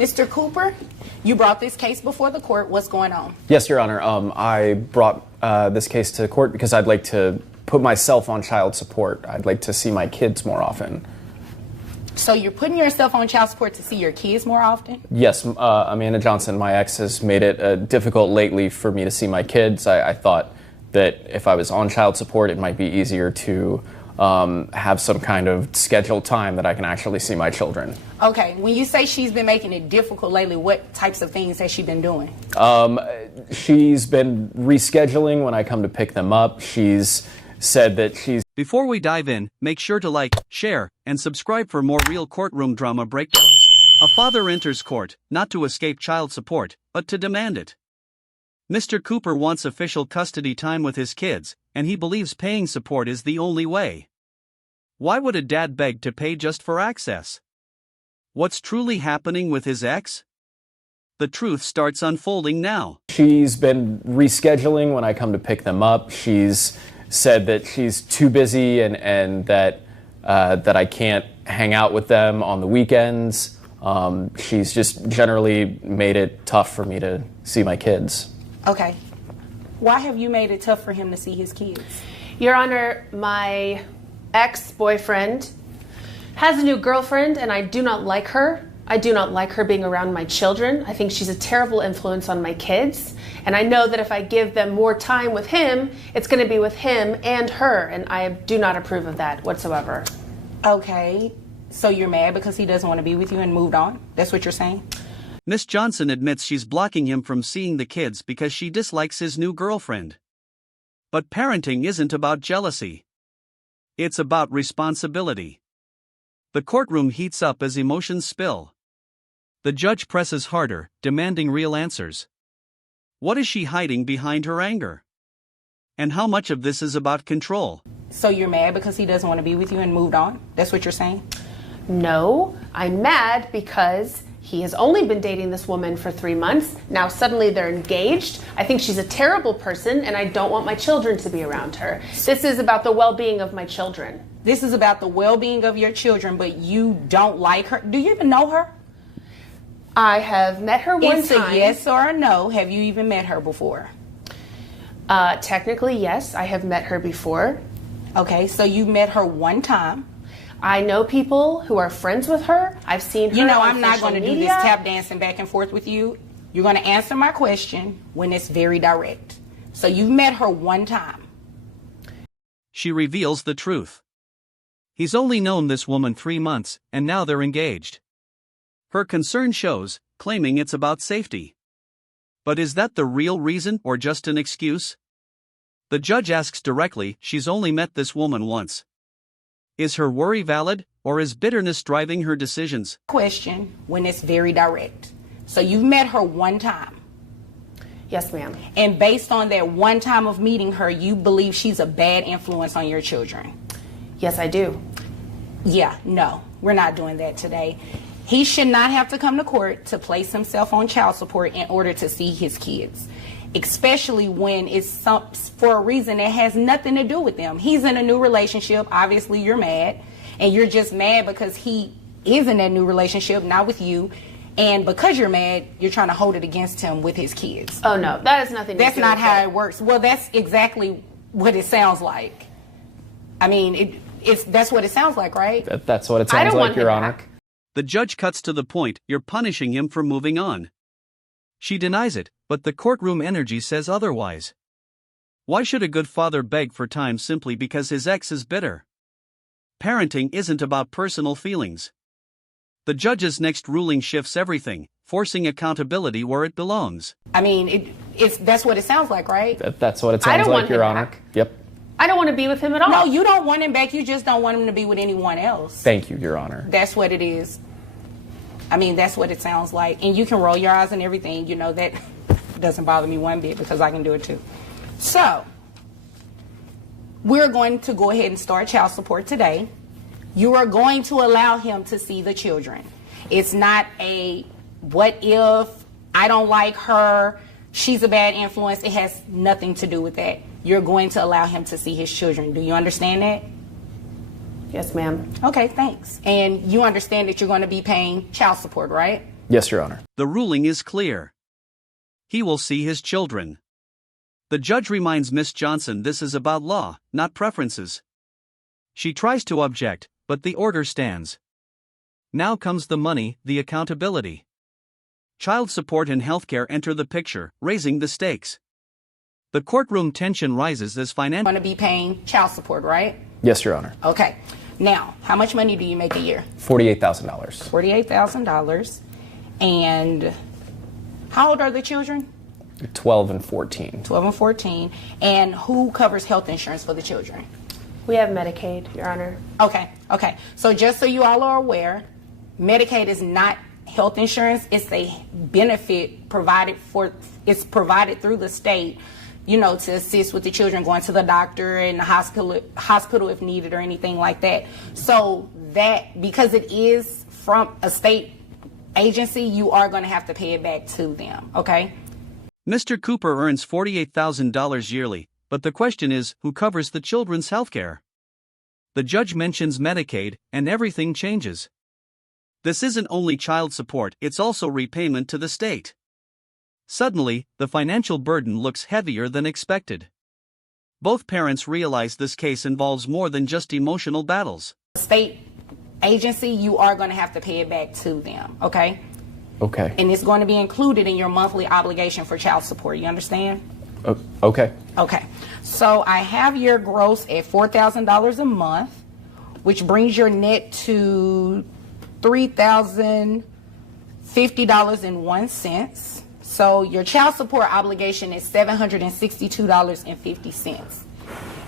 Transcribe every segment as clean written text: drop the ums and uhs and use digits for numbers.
Mr. Cooper, you brought this case before the court. What's going on? Yes, Your Honor. I brought this case to court because I'd like to put myself on child support. I'd like to see my kids more often. So you're putting yourself on child support to see your kids more often? Yes, Amanda Johnson, my ex, has made it difficult lately for me to see my kids. I thought that if I was on child support, it might be easier to have some kind of scheduled time that I can actually see my children. Okay, when you say she's been making it difficult lately, what types of things has she been doing? She's been rescheduling when I come to pick them up. She's said that she's... Before we dive in, make sure to like, share, and subscribe for more real courtroom drama breakdowns. A father enters court, not to escape child support, but to demand it. Mr. Cooper wants official custody time with his kids, and he believes paying support is the only way. Why would a dad beg to pay just for access? What's truly happening with his ex? The truth starts unfolding now. She's been rescheduling when I come to pick them up. She's said that she's too busy and that I can't hang out with them on the weekends. She's just generally made it tough for me to see my kids. Okay. Why have you made it tough for him to see his kids? Your Honor, my ex-boyfriend has a new girlfriend and I do not like her. I do not like her being around my children. I think she's a terrible influence on my kids. And I know that if I give them more time with him, it's going to be with him and her. And I do not approve of that whatsoever. Okay. So you're mad because he doesn't want to be with you and moved on? That's what you're saying? Miss Johnson admits she's blocking him from seeing the kids because she dislikes his new girlfriend. But parenting isn't about jealousy. It's about responsibility. The courtroom heats up as emotions spill. The judge presses harder, demanding real answers. What is she hiding behind her anger? And how much of this is about control? So you're mad because he doesn't want to be with you and moved on? That's what you're saying? No, I'm mad because he has only been dating this woman for 3 months. Now suddenly they're engaged. I think she's a terrible person and I don't want my children to be around her. This is about the well-being of my children. This is about the well-being of your children, but you don't like her? Do you even know her? I have met her one time. It's a yes or a no. Have you even met her before? Technically, yes. I have met her before. Okay, so you met her one time. I know people who are friends with her. I've seen her. You know, on I'm not social going to do media. this tap dancing back and forth with you. You're going to answer my question when it's very direct. So you've met her one time. She reveals the truth. He's only known this woman 3 months, and now they're engaged. Her concern shows, claiming it's about safety. But is that the real reason or just an excuse? The judge asks directly, she's only met this woman once. Is her worry valid, or is bitterness driving her decisions? Question when it's very direct. So you've met her one time. Yes, ma'am. And based on that one time of meeting her, you believe she's a bad influence on your children? Yes, I do. Yeah, no, we're not doing that today. He should not have to come to court to place himself on child support in order to see his kids, especially when it's for a reason that has nothing to do with them. He's in a new relationship. Obviously, you're mad, and you're just mad because he is in that new relationship, not with you. And because you're mad, you're trying to hold it against him with his kids. Oh, no, that has nothing to do with it. That's not how it works. Well, that's exactly what it sounds like. I mean, that's what it sounds like, right? That's what it sounds like, Your Honor. The judge cuts to the point, you're punishing him for moving on. She denies it, but the courtroom energy says otherwise. Why should a good father beg for time simply because his ex is bitter? Parenting isn't about personal feelings. The judge's next ruling shifts everything, forcing accountability where it belongs. I mean, that's what it sounds like, right? That's what it sounds like, Your Honor. Yep. I don't want to be with him at all. No, you don't want him back. You just don't want him to be with anyone else. Thank you, Your Honor. That's what it is. I mean, that's what it sounds like. And you can roll your eyes and everything. You know, that doesn't bother me one bit because I can do it too. So, we're going to go ahead and start child support today. You are going to allow him to see the children. It's not a what if, I don't like her, she's a bad influence. It has nothing to do with that. You're going to allow him to see his children. Do you understand that? Yes, ma'am. Okay, thanks. And you understand that you're going to be paying child support, right? Yes, Your Honor. The ruling is clear. He will see his children. The judge reminds Miss Johnson this is about law, not preferences. She tries to object, but the order stands. Now comes the money, the accountability. Child support and healthcare enter the picture, raising the stakes. The courtroom tension rises as financial. Going to be paying child support, right? Yes, Your Honor. Okay. Now, how much money do you make a year? $48,000. $48,000. And how old are the children? 12 and 14. 12 and 14. And who covers health insurance for the children? We have Medicaid, Your Honor. Okay. So just so you all are aware, Medicaid is not health insurance. It's a benefit it's provided through the state, to assist with the children going to the doctor and the hospital if needed or anything like that. So that, because it is from a state agency, you are going to have to pay it back to them, okay? Mr. Cooper earns $48,000 yearly, but the question is, who covers the children's health care? The judge mentions Medicaid, and everything changes. This isn't only child support, it's also repayment to the state. Suddenly, the financial burden looks heavier than expected. Both parents realize this case involves more than just emotional battles. State agency, you are going to have to pay it back to them, okay? Okay. And it's going to be included in your monthly obligation for child support. You understand? Okay. Okay. So I have your gross at $4,000 a month, which brings your net to $3,050.01. So your child support obligation is $762.50.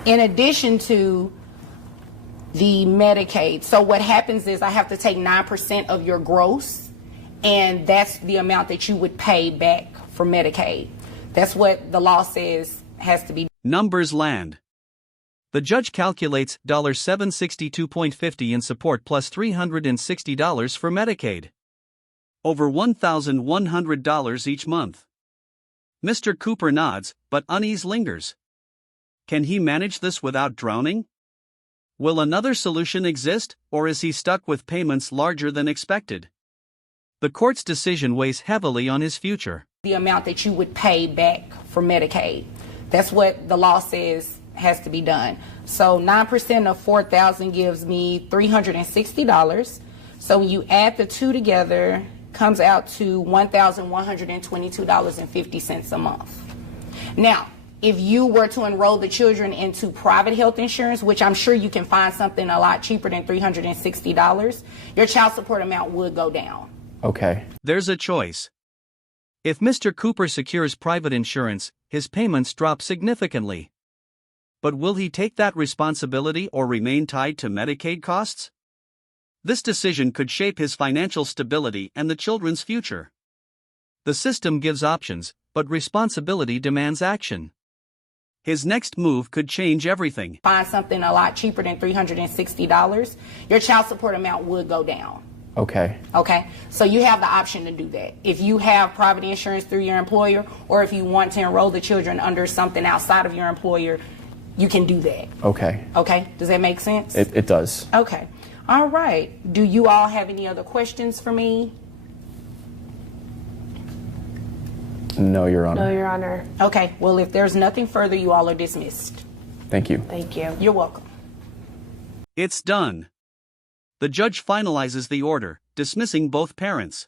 In addition to the Medicaid. So what happens is I have to take 9% of your gross, and that's the amount that you would pay back for Medicaid. That's what the law says has to be. Numbers land. The judge calculates $762.50 in support plus $360 for Medicaid. Over $1,100 each month. Mr. Cooper nods, but unease lingers. Can he manage this without drowning? Will another solution exist, or is he stuck with payments larger than expected? The court's decision weighs heavily on his future. The amount that you would pay back for Medicaid. That's what the law says has to be done. So 9% of $4,000 gives me $360. So when you add the two together, comes out to $1,122.50 a month. Now, if you were to enroll the children into private health insurance, which I'm sure you can find something a lot cheaper than $360, your child support amount would go down. Okay. There's a choice. If Mr. Cooper secures private insurance, his payments drop significantly. But will he take that responsibility or remain tied to Medicaid costs? This decision could shape his financial stability and the children's future. The system gives options, but responsibility demands action. His next move could change everything. Find something a lot cheaper than $360, your child support amount would go down. Okay. Okay, so you have the option to do that. If you have private insurance through your employer, or if you want to enroll the children under something outside of your employer, you can do that. Okay. Okay, does that make sense? It does. Okay, all right. Do you all have any other questions for me? No, Your Honor. No, Your Honor. Okay, well, if there's nothing further, you all are dismissed. Thank you. Thank you. You're welcome. It's done. The judge finalizes the order, dismissing both parents.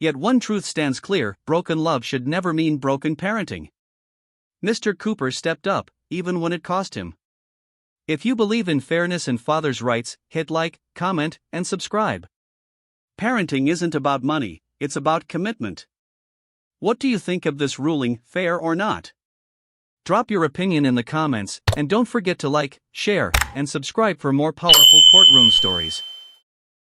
Yet one truth stands clear: broken love should never mean broken parenting. Mr. Cooper stepped up, even when it cost him. If you believe in fairness and fathers' rights, hit like, comment, and subscribe. Parenting isn't about money, it's about commitment. What do you think of this ruling, fair or not? Drop your opinion in the comments, and don't forget to like, share, and subscribe for more powerful courtroom stories.